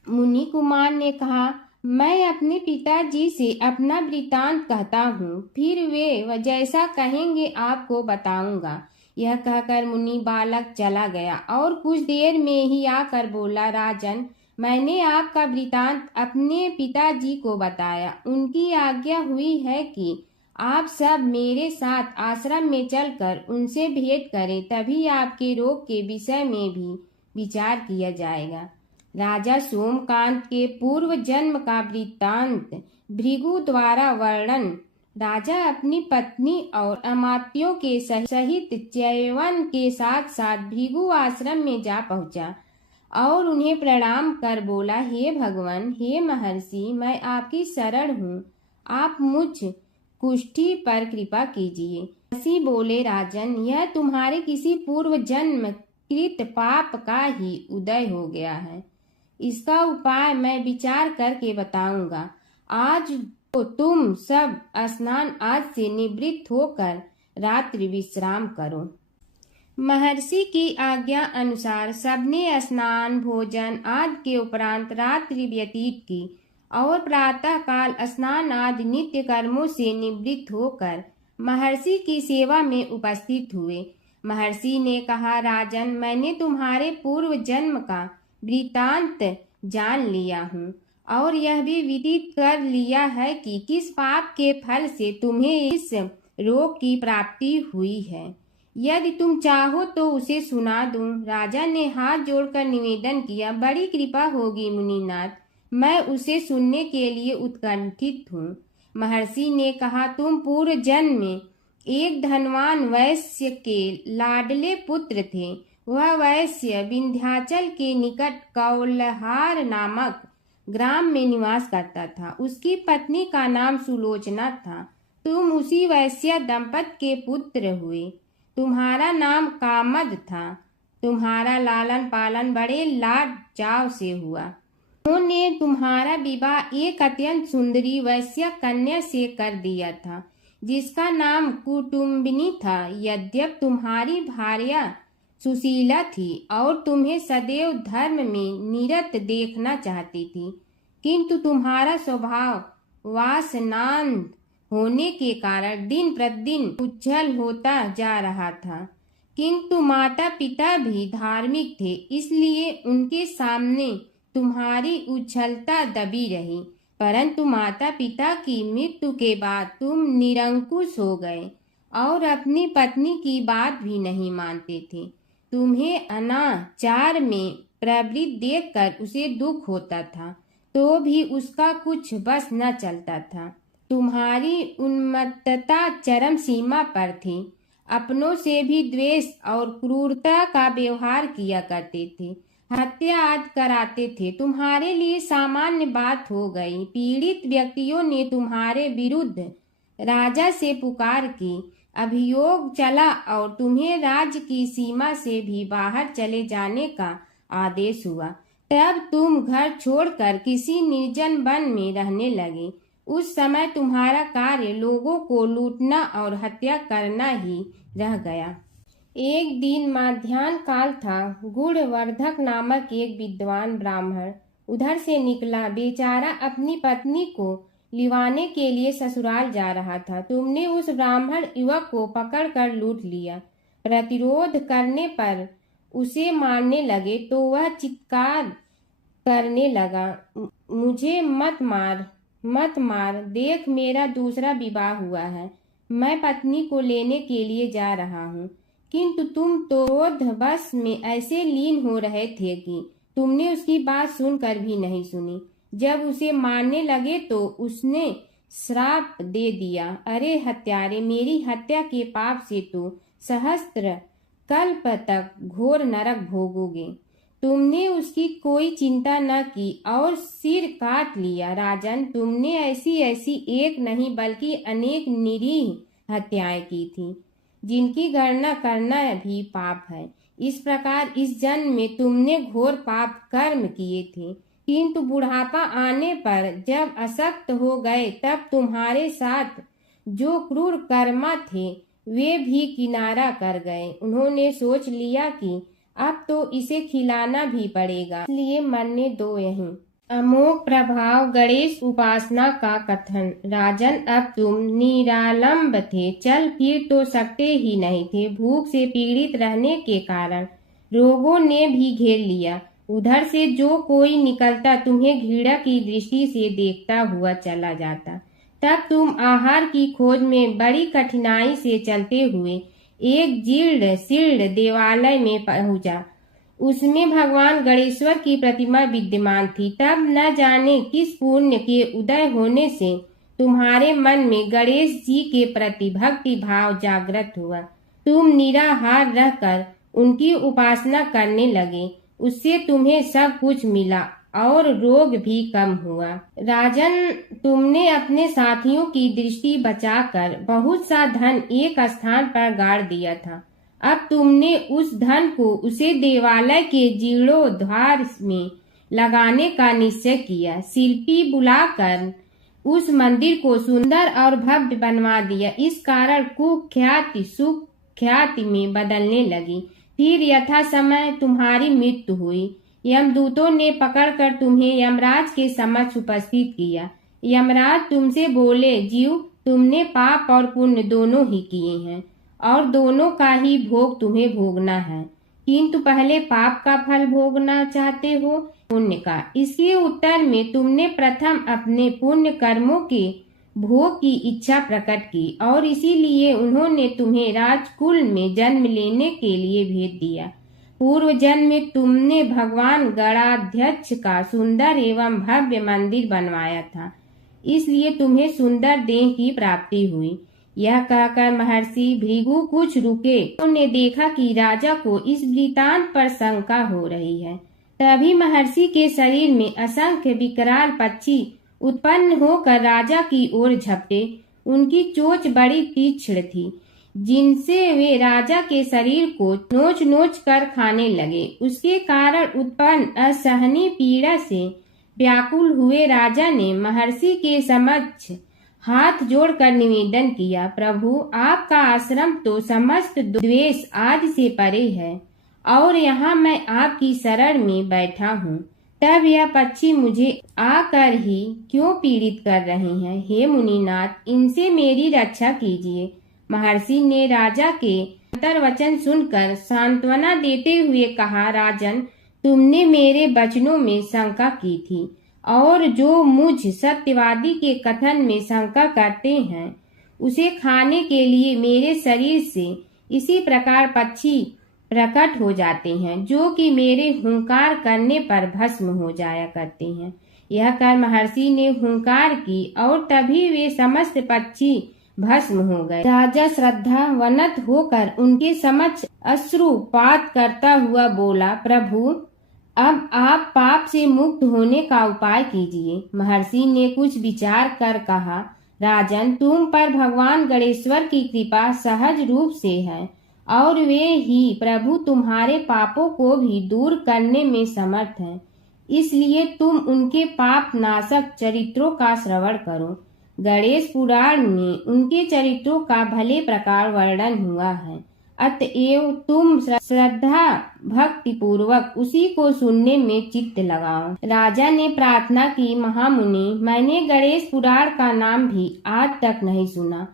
मुनि कुमार ने कहा, मैं अपने पिताजी से अपना वृतांत कहता हूँ, फिर वे जैसा कहेंगे आपको बताऊंगा। यह कहकर मुनि बालक चला गया और कुछ देर में ही आकर बोला, राजन, मैंने आपका वृतांत अपने पिताजी को बताया। उनकी आज्ञा हुई है कि आप सब मेरे साथ आश्रम में चलकर उनसे भेंट करें, तभी आपके रोग के विषय में भी विचार किया जाएगा। राजा सोमकांत के पूर्व जन्म का वृत्तांत भृगु द्वारा वर्णन। राजा अपनी पत्नी और अमात्यों के सहित च्यवन के साथ साथ भृगु आश्रम में जा पहुंचा और उन्हें प्रणाम कर बोला, हे भगवान, हे महर्षि, मैं आपकी शरण हूँ। आप मुझ कुष्ठी पर कृपा कीजिए। महर्षि बोले, राजन, यह तुम्हारे किसी पूर्व जन्म कृत पाप का ही उदय हो गया है। इसका उपाय मैं विचार करके बताऊंगा। आज तो तुम सब स्नान आज से निवृत्त होकर रात्रि विश्राम करो। महर्षि की आज्ञा अनुसार सबने स्नान भोजन आदि के उपरांत रात्रि व्यतीत की और प्रातः काल स्नान आदि नित्य कर्मों से निवृत्त होकर महर्षि की सेवा में उपस्थित हुए। महर्षि ने कहा, राजन, मैंने तुम्हारे पूर्व जन्म का वृतांत जान लिया हूँ और यह भी विदित कर लिया है कि किस पाप के फल से तुम्हें इस रोग की प्राप्ति हुई है। यदि तुम चाहो तो उसे सुना दूं। राजा ने हाथ जोड़कर निवेदन किया, बड़ी कृपा होगी मुनिनाथ, मैं उसे सुनने के लिए उत्कंठित हूँ। महर्षि ने कहा, तुम पूर्व जन्म में एक धनवान वैश्य के लाडले पुत्र थे। वह वैश्य विंध्याचल के निकट कौलहार नामक ग्राम में निवास करता था। उसकी पत्नी का नाम सुलोचना था। तुम उसी वैश्य दंपत के पुत्र हुए। तुम्हारा नाम कामद था। तुम्हारा लालन पालन बड़े लाड चाव से हुआ। उन्होंने तुम्हारा विवाह एक अत्यंत सुंदरी वैश्य कन्या से कर दिया था, जिसका नाम कुटुम्बिनी था। यद्यप तुम्हारी भार्या सुशीला थी और तुम्हें सदैव धर्म में निरत देखना चाहती थी, किंतु तुम्हारा स्वभाव वासनांध होने के कारण दिन प्रतिदिन उज्जवल होता जा रहा था। किंतु माता पिता भी धार्मिक थे, इसलिए उनके सामने तुम्हारी उछलता दबी रही। परंतु माता पिता की मृत्यु के बाद तुम निरंकुश हो गए और अपनी पत्नी की बात भी नहीं मानते थे। तुम्हें अनाचार में प्रवृत्त देखकर उसे दुख होता था, तो भी उसका कुछ बस न चलता था। तुम्हारी उन्मत्तता चरम सीमा पर थी। अपनों से भी द्वेष और क्रूरता का व्यवहार किया करते थे। हत्या आदि कराते थे। तुम्हारे लिए सामान्य बात हो गई। पीड़ित व्यक्तियों ने तुम्हारे विरुद्ध राजा से पुकार की। अभियोग चला और तुम्हें राज्य की सीमा से भी बाहर चले जाने का आदेश हुआ। तब तुम घर छोड़कर किसी निर्जन वन में रहने लगे। उस समय तुम्हारा कार्य लोगों को लूटना और हत्या करना ही रह गया। एक दिन मध्याह्न काल था। गुणवर्धक नामक एक विद्वान ब्राह्मण उधर से निकला। बेचारा अपनी पत्नी को लिवाने के लिए ससुराल जा रहा था। तुमने उस ब्राह्मण युवक को पकड़कर लूट लिया। प्रतिरोध करने पर उसे मारने लगे तो वह चित्कार करने लगा, मुझे मत मार, मत मार, देख मेरा दूसरा विवाह हुआ है। मैं पत्नी को लेने के लिए जा रहा हूँ। किंतु तुम तो क्रोधवश में ऐसे लीन हो रहे थे कि तुमने उसकी बात सुनकर भी नहीं सुनी। जब उसे मारने लगे तो उसने श्राप दे दिया, अरे हत्यारे, मेरी हत्या के पाप से तो सहस्त्र कल्प तक घोर नरक भोगोगे। तुमने उसकी कोई चिंता न की और सिर काट लिया। राजन, तुमने ऐसी एक नहीं बल्कि अनेक निरीह हत्याएं की थी, जिनकी गणना करना भी पाप है। इस प्रकार इस जन्म में तुमने घोर पाप कर्म किए थे, किंतु बुढ़ापा आने पर जब अशक्त हो गए तब तुम्हारे साथ जो क्रूर कर्मा थे वे भी किनारा कर गए। उन्होंने सोच लिया कि अब तो इसे खिलाना भी पड़ेगा, इसलिए मरने दो यहीं। अमोघ प्रभाव गणेश उपासना का कथन। राजन, अब तुम निरालंब थे, चल फिर तो सकते ही नहीं थे। भूख से पीड़ित रहने के कारण रोगों ने भी घेर लिया। उधर से जो कोई निकलता तुम्हें घृणा की दृष्टि से देखता हुआ चला जाता। तब तुम आहार की खोज में बड़ी कठिनाई से चलते हुए एक जीर्ण शीर्ण देवालय में पहुंचा। उसमें भगवान गणेश्वर की प्रतिमा विद्यमान थी। तब न जाने किस पुण्य के उदय होने से तुम्हारे मन में गणेश जी के प्रति भक्ति भाव जागृत हुआ। तुम निराहार रहकर उनकी उपासना करने लगे। उससे तुम्हें सब कुछ मिला और रोग भी कम हुआ। राजन, तुमने अपने साथियों की दृष्टि बचाकर बहुत सा धन एक स्थान पर गाड़ दिया था। अब तुमने उस धन को उसे देवालय के जीर्णोद्धार में लगाने का निश्चय किया। शिल्पी बुलाकर उस मंदिर को सुंदर और भव्य बनवा दिया। इस कारण कुख्याति सुख्याति में बदलने लगी। फिर यथा समय तुम्हारी मृत्यु हुई। यमदूतों ने पकड़कर तुम्हें यमराज के समक्ष उपस्थित किया। यमराज तुमसे बोले, जीव, तुमने पाप और पुण्य दोनों ही किए हैं और दोनों का ही भोग तुम्हें भोगना है, किंतु पहले पाप का फल भोगना चाहते हो पुण्य का। इसके उत्तर में तुमने प्रथम अपने पुण्य कर्मों के भोग की इच्छा प्रकट की और इसीलिए उन्होंने तुम्हें राजकुल में जन्म लेने के लिए भेज दिया। पूर्व जन्म में तुमने भगवान गणाध्यक्ष का सुंदर एवं भव्य मंदिर बनवाया था, इसलिए तुम्हें सुंदर देह की प्राप्ति हुई। यह कहकर महर्षि भृगु कुछ रुके। उन्होंने देखा कि राजा को इस वृतांत पर शंका हो रही है। तभी महर्षि के शरीर में असंख्य विकराल पक्षी उत्पन्न होकर राजा की ओर झपटे। उनकी चोंच बड़ी तीक्ष्ण थी, जिनसे वे राजा के शरीर को नोच नोच कर खाने लगे। उसके कारण उत्पन्न असहनीय पीड़ा से व्याकुल हुए राजा ने महर्षि के समक्ष हाथ जोड़कर निवेदन किया, प्रभु, आपका आश्रम तो समस्त द्वेष आदि से परे है और यहाँ मैं आपकी शरण में बैठा हूँ, तब यह पक्षी मुझे आकर ही क्यों पीड़ित कर रहे हैं? हे मुनिनाथ, इनसे मेरी रक्षा कीजिए। महर्षि ने राजा के अंतर्वचन सुनकर सांत्वना देते हुए कहा, राजन, तुमने मेरे वचनों में शंका की थी और जो मुझ सत्यवादी के कथन में शंका करते हैं, उसे खाने के लिए मेरे शरीर से इसी प्रकार पक्षी प्रकट हो जाते हैं, जो कि मेरे हुंकार करने पर भस्म हो जाया करते हैं। यह कर महर्षि ने हुंकार की और तभी वे समस्त पक्षी भस्म हो गए। राजा श्रद्धावनत होकर उनके समक्ष अश्रुपात करता हुआ बोला, प्रभु, अब आप पाप से मुक्त होने का उपाय कीजिए। महर्षि ने कुछ विचार कर कहा, राजन, तुम पर भगवान गणेश्वर की कृपा सहज रूप से है और वे ही प्रभु तुम्हारे पापों को भी दूर करने में समर्थ हैं। इसलिए तुम उनके पाप नाशक चरित्रों का श्रवण करो। गणेश पुराण में उनके चरित्रों का भले प्रकार वर्णन हुआ है, अतएव तुम श्रद्धा भक्ति पूर्वक उसी को सुनने में चित्त लगाओ। राजा ने प्रार्थना की, महामुनि, मैंने गणेश पुराण का नाम भी आज तक नहीं सुना,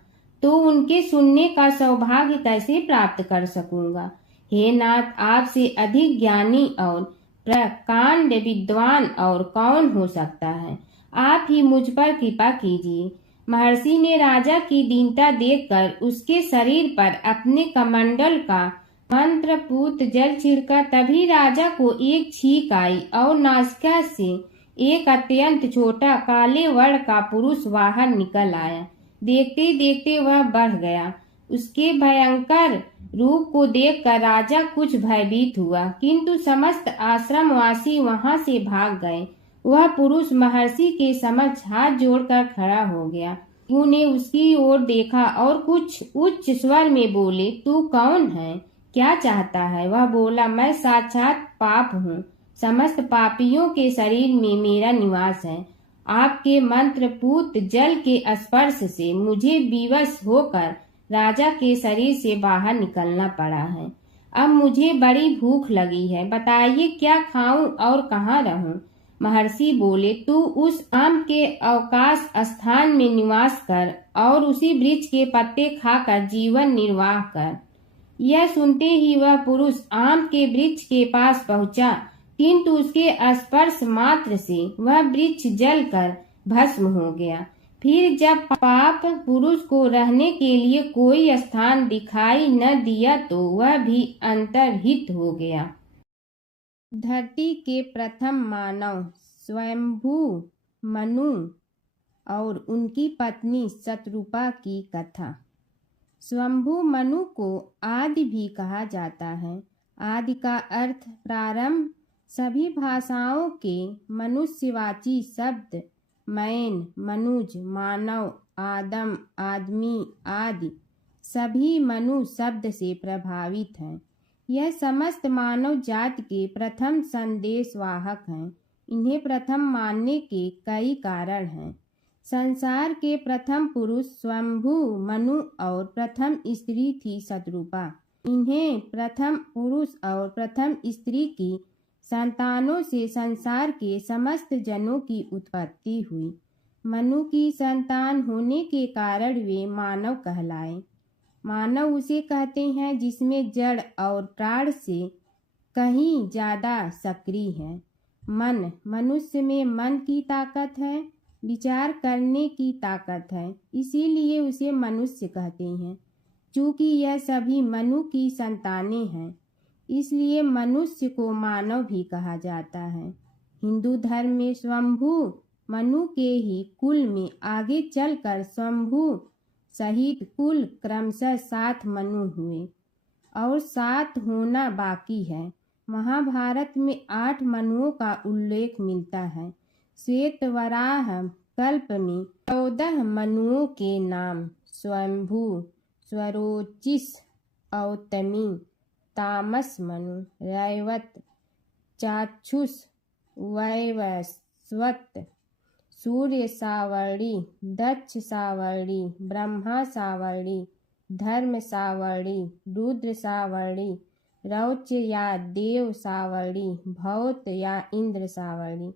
तो उनके सुनने का सौभाग्य कैसे प्राप्त कर सकूंगा? हे नाथ, आपसे अधिक ज्ञानी और प्रकांड विद्वान और कौन हो सकता है? आप ही मुझ पर कृपा कीजिए। महर्षि ने राजा की दीनता देखकर उसके शरीर पर अपने कमंडल का मंत्रपूत जल छिड़का। तभी राजा को एक छींक आई और नासिका से एक अत्यंत छोटा काले वर्ण का पुरुष बाहर निकल आया। देखते देखते वह बढ़ गया। उसके भयंकर रूप को देखकर राजा कुछ भयभीत हुआ, किंतु समस्त आश्रमवासी वहां से भाग गए। वह पुरुष महर्षि के समक्ष हाथ जोड़कर खड़ा हो गया। उन्हें उसकी ओर देखा और कुछ उच्च स्वर में बोले, तू कौन है? क्या चाहता है? वह बोला, मैं साक्षात पाप हूँ। समस्त पापियों के शरीर में मेरा निवास है। आपके मंत्रपूत जल के स्पर्श से मुझे विवश होकर राजा के शरीर से बाहर निकलना पड़ा है। अब मुझे बड़ी भूख लगी है, बताइए क्या खाऊं और कहाँ रहूं? महर्षि बोले, तू उस आम के अवकाश स्थान में निवास कर और उसी वृक्ष के पत्ते खाकर जीवन निर्वाह कर। यह सुनते ही वह पुरुष आम के वृक्ष के पास पहुंचा, किंतु उसके स्पर्श मात्र से वह वृक्ष जलकर भस्म हो गया। फिर जब पाप पुरुष को रहने के लिए कोई स्थान दिखाई न दिया तो वह भी अंतर्हित हो गया। धरती के प्रथम मानव स्वयंभू मनु और उनकी पत्नी शतरूपा की कथा। स्वयंभू मनु को आदि भी कहा जाता है। आदि का अर्थ प्रारंभ। सभी भाषाओं के मनुष्यवाची शब्द मैन, मनुज, मानव, आदम, आदमी आदि सभी मनु शब्द से प्रभावित हैं। यह समस्त मानव जाति के प्रथम संदेशवाहक हैं। इन्हें प्रथम मानने के कई कारण हैं। संसार के प्रथम पुरुष स्वयंभू मनु और प्रथम स्त्री थी शतरूपा। इन्हें प्रथम पुरुष और प्रथम स्त्री की संतानों से संसार के समस्त जनों की उत्पत्ति हुई। मनु की संतान होने के कारण वे मानव कहलाए। मानव उसे कहते हैं जिसमें जड़ और प्राण से कहीं ज्यादा सक्रिय है। मन, मनुष्य में मन की ताकत है, विचार करने की ताकत है, इसीलिए उसे मनुष्य कहते हैं। चूंकि यह सभी मनु की संतानें हैं, इसलिए मनुष्य को मानव भी कहा जाता है। हिंदू धर्म में स्वयंभू मनु के ही कुल में आगे चलकर स्वयंभू सहित कुल क्रमशः 7 मनु हुए और 7 होना बाकी है। महाभारत में 8 मनुओं का उल्लेख मिलता है। श्वेतवराह कल्प में 14 मनुओं के नाम स्वयंभू, स्वरोचिष, औतमी, तामस मनु, रैवत, चाक्षुष, वैवस्वत, सूर्य सावर्णी, दक्ष सावर्णी, ब्रह्मा सावर्णी, धर्म सावर्णी, रुद्र सावर्णी, रौच या देव सावर्णी, भौत या इंद्र सावर्णी।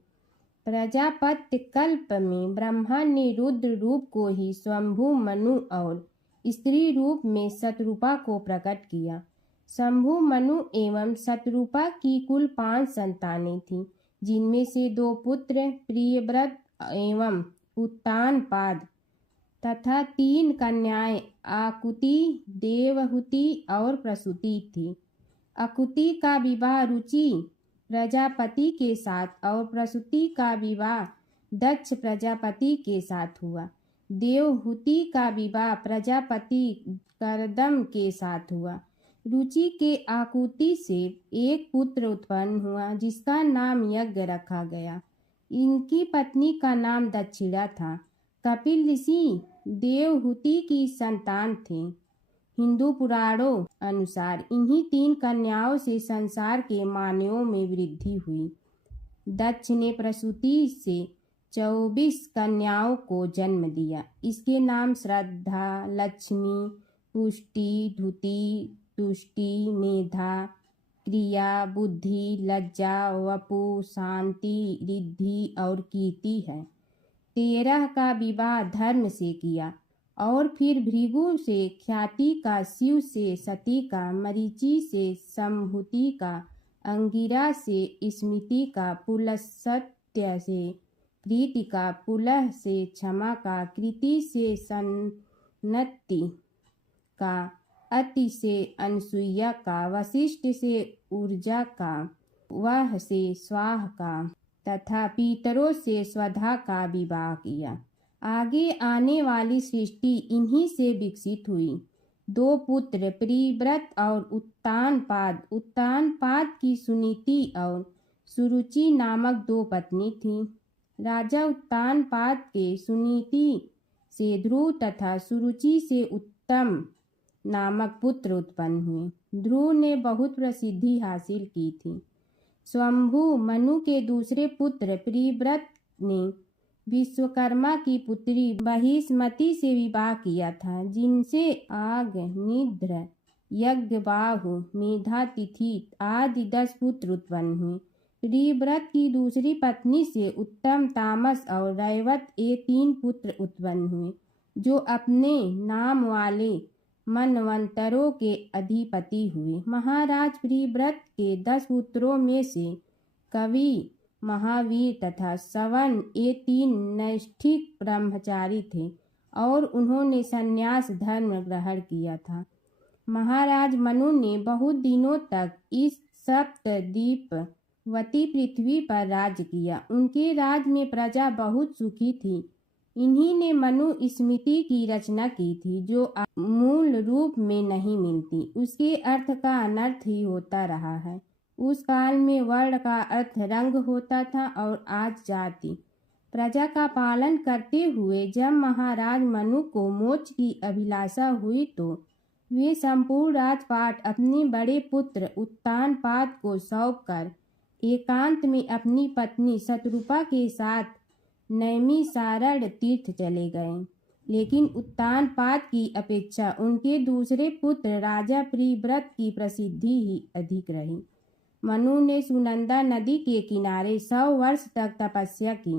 प्रजापत्य कल्प में ब्रह्मा ने रुद्र रूप को ही स्वयंभू मनु और स्त्री रूप में शतरूपा को प्रकट किया। शंभु मनु एवं शतरूपा की कुल 5 संतानें थीं, जिनमें से 2 पुत्र प्रियव्रत एवं उत्तानपाद तथा 3 कन्याएं आकुति, देवहूति और प्रसूति थी। आकुति का विवाह रुचि प्रजापति के साथ और प्रसूति का विवाह दक्ष प्रजापति के साथ हुआ। देवहूति का विवाह प्रजापति करदम के साथ हुआ। रुचि के आकुति से एक पुत्र उत्पन्न हुआ जिसका नाम यज्ञ रखा गया। इनकी पत्नी का नाम दक्षिणा था। कपिल ऋषि देवहूति की संतान थे। हिंदू पुराणों अनुसार इन्हीं 3 कन्याओं से संसार के मानवों में वृद्धि हुई। दक्ष ने प्रसूति से 24 कन्याओं को जन्म दिया। इसके नाम श्रद्धा, लक्ष्मी, पुष्टि, धुति, तुष्टि, मेधा, क्रिया, बुद्धि, लज्जा, वपु, शांति, रिद्धि और कीर्ति है। 13 का विवाह धर्म से किया और फिर भृगु से ख्याति का, शिव से सती का, मरीचि से संभूति का, अंगिरा से स्मृति का, पुलस्त्य से प्रीति का, पुलह से क्षमा का, कृति से सन्नति का, अति से अनसुईया का, वशिष्ठ से ऊर्जा का, वह से स्वाह का तथा पितरों से स्वधा का विवाह किया। आगे आने वाली सृष्टि इन्हीं से विकसित हुई। 2 पुत्र प्रियव्रत और उत्तानपाद। उत्तानपाद की सुनीति और सुरुचि नामक 2 पत्नी थीं। राजा उत्तानपाद के सुनीति से ध्रुव तथा सुरुचि से उत्तम नामक पुत्र उत्पन्न हुए। ध्रुव ने बहुत प्रसिद्धि हासिल की थी। स्वयंभू मनु के दूसरे पुत्र प्रियव्रत ने विश्वकर्मा की पुत्री बहिष्मति से विवाह किया था, जिनसे आग, निद्र, यज्ञबाहु, मेधातिथि आदि 10 पुत्र उत्पन्न हुए। प्रियव्रत की दूसरी पत्नी से उत्तम, तामस और रैवत ये 3 पुत्र उत्पन्न हुए, जो अपने नाम वाले मनवंतरों के अधिपति हुए। महाराज प्रियव्रत के 10 पुत्रों में से कवि, महावीर तथा सवन ये 3 नैष्ठिक ब्रह्मचारी थे और उन्होंने संन्यास धर्म ग्रहण किया था। महाराज मनु ने बहुत दिनों तक इस सप्तद्वीपवती पृथ्वी पर राज्य किया। उनके राज में प्रजा बहुत सुखी थी। इन्हीं ने मनु स्मृति की रचना की थी, जो मूल रूप में नहीं मिलती। उसके अर्थ का अनर्थ ही होता रहा है। उस काल में वर्ण का अर्थ रंग होता था और आज जाति। प्रजा का पालन करते हुए जब महाराज मनु को मोक्ष की अभिलाषा हुई तो वे संपूर्ण राजपाट अपने बड़े पुत्र उत्तानपाद को सौंपकर एकांत में अपनी पत्नी शतरूपा के साथ नैमिषारण्य तीर्थ चले गए। लेकिन उत्तानपाद की अपेक्षा उनके दूसरे पुत्र राजा प्रियव्रत की प्रसिद्धि ही अधिक रही। मनु ने सुनंदा नदी के किनारे 100 वर्ष तक तपस्या की।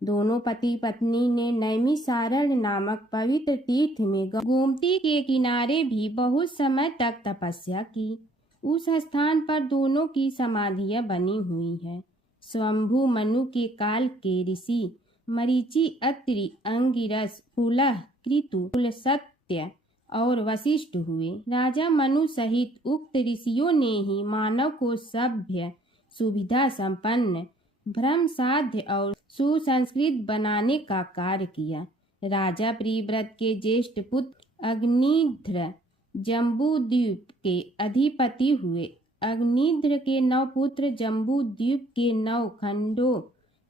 दोनों पति पत्नी ने नैमिषारण्य नामक पवित्र तीर्थ में गोमती के किनारे भी बहुत समय तक तपस्या की। उस स्थान पर दोनों की समाधियां बनी हुई हैं। स्वयंभू मनु के काल के ऋषि मरीचि, अत्रि, अंगिरस, पुलह, कृतु, पुलस्त्य और वशिष्ठ हुए। राजा मनु सहित उक्त ऋषियों ने ही मानव को सभ्य, सुविधा संपन्न, भ्रम साध्य और सुसंस्कृत बनाने का कार्य किया। राजा प्रियव्रत के ज्येष्ठ पुत्र अग्निध्र जम्बूद्वीप के अधिपति हुए। अग्निध्र के 9 पुत्र जम्बू द्वीप के 9 खंडों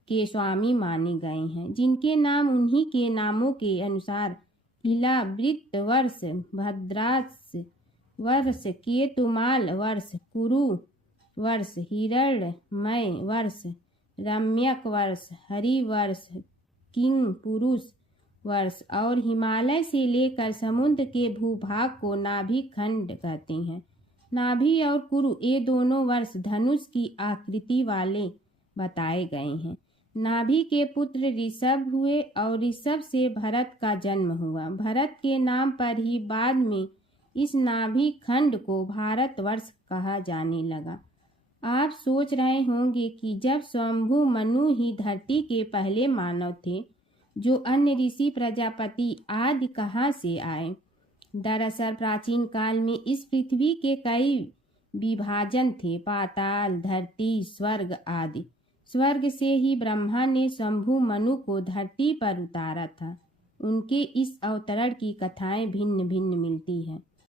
के स्वामी माने गए हैं, जिनके नाम उन्हीं के नामों के अनुसार हिला वृत्त वर्ष, भद्रास वर्ष, केतुमाल वर्ष, कुरु वर्ष, हिरण्मय वर्ष, रम्यक वर्ष, हरि वर्ष, किंग पुरुष वर्ष और हिमालय से लेकर समुद्र के भूभाग को नाभि खंड कहते हैं। नाभि और कुरु ये दोनों वर्ष धनुष की आकृति वाले बताए गए हैं। नाभि के पुत्र ऋषभ हुए और ऋषभ से भरत का जन्म हुआ। भरत के नाम पर ही बाद में इस नाभि खंड को भारतवर्ष कहा जाने लगा। आप सोच रहे होंगे कि जब स्वयंभू मनु ही धरती के पहले मानव थे, जो अन्य ऋषि प्रजापति आदि कहाँ से आए। दरअसल प्राचीन काल में इस पृथ्वी के कई विभाजन थे, पाताल, धरती, स्वर्ग आदि। स्वर्ग से ही ब्रह्मा ने शंभु मनु को धरती पर उतारा था। उनके इस अवतरण की कथाएं भिन्न भिन्न मिलती हैं।